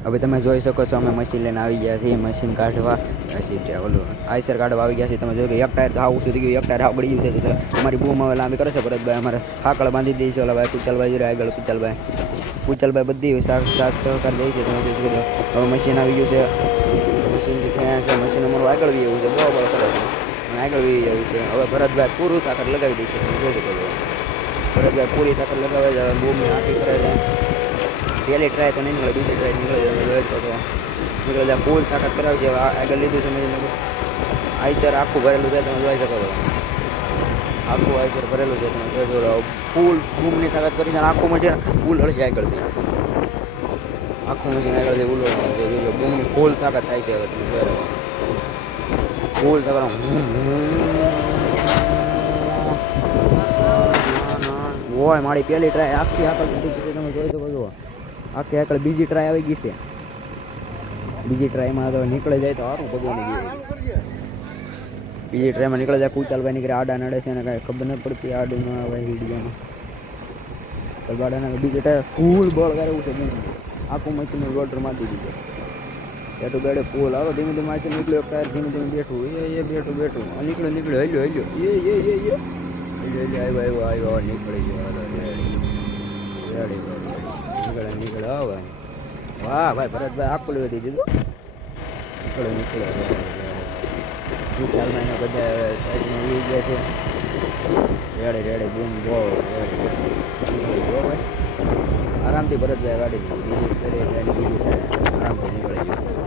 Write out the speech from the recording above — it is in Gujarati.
હવે તમે જોઈ શકો છો અમે મશીન લઈને આવી ગયા છીએ મશીન કાઢવા ઓલું આઈસર કાઢવા આવી ગયા છીએ તમે જો કે એક ટાયર તો હાવ ઊંચું થઈ ગયું એક ટાયર હાવ પડી ગયું છે તો અમારી બૂમ હવે લાંબી કરે છે ભરતભાઈ અમારે હાકળ બાંધી દઈ છે ઓલા ભાઈ કુચલભાઈ જોડે આગળ કુચલભાઈ બધી સાથ સહકાર જાય છે તમે જોઈ શકો છો હવે મશીન આવી ગયું છે મશીનથી ખેંચ છે મશીન અમારું આગળ વી એવું છે બરાબર કરે છે અને આગળ વી આવ્યું છે હવે ભરતભાઈ પૂરું તાકાત લગાવી દે છે તમે જોઈ શકો છો ભરતભાઈ પૂરી તાકાત લગાવે છે બૂમની આખી કરે છે પહેલી ટ્રાય તો નહીં નીકળે બીજી ટ્રાય નીકળે છે જોઈ શકો છો નીકળે છે ફૂલ તાકાત કરાવી છે આગળ લીધું છે મેં આઈસર આખું ભરેલું છે તમે જોઈ શકો છો આખું આઈસર ભરેલું છે તમે જોઈ શકો ફૂલ બૂમની તાકાત કરી છે આખું મશીન ફૂલ હળશે આગળથી આખું મશીન આગળથી ઉલો જોજો બૂમની ફૂલ તાકાત થાય છે હવે તમે જોઈ ફૂલ તાકાત હોય મારી પહેલી ટ્રાય આખી આગળ તમે જોઈ શકો છો આખી આગળ બીજી ટ્રાય આવી ગઈ છે બીજી ટ્રાયમાં આગળ નીકળે જાય તો સારું ભગવાનની બીજી ટ્રાયમાં નીકળે જાય કુચાલભાઈ નીકળે આડા નડે છે અને કાંઈ ખબર નથી પડતી આડું ન આવે હિડિયામાં કલબાડાના બીજી ટ્રાય ફૂલ બળ કરેવું છે આખું મશીનનું રોટર મારી દીધું બેઠું બેડે ફૂલ આવો ધીમે ધીમે માછી નીકળ્યો ટાયર ધીમે ધીમે બેઠું બેઠું નીકળ્યો નીકળ્યો હેલ્યો આવ્યો નીકળી ગયો નીકળે હવે વાહ ભાઈ ભરતભાઈ આખું લેવા દઈ દીધું નીકળે ચાલમાં એના બધા સાઈડમાં ઉઈ ગયા છે રેડે બૂમ જો ભાઈ આરામથી ભરતભાઈ વાડી દીધું બીજી આરામથી નીકળી ગયું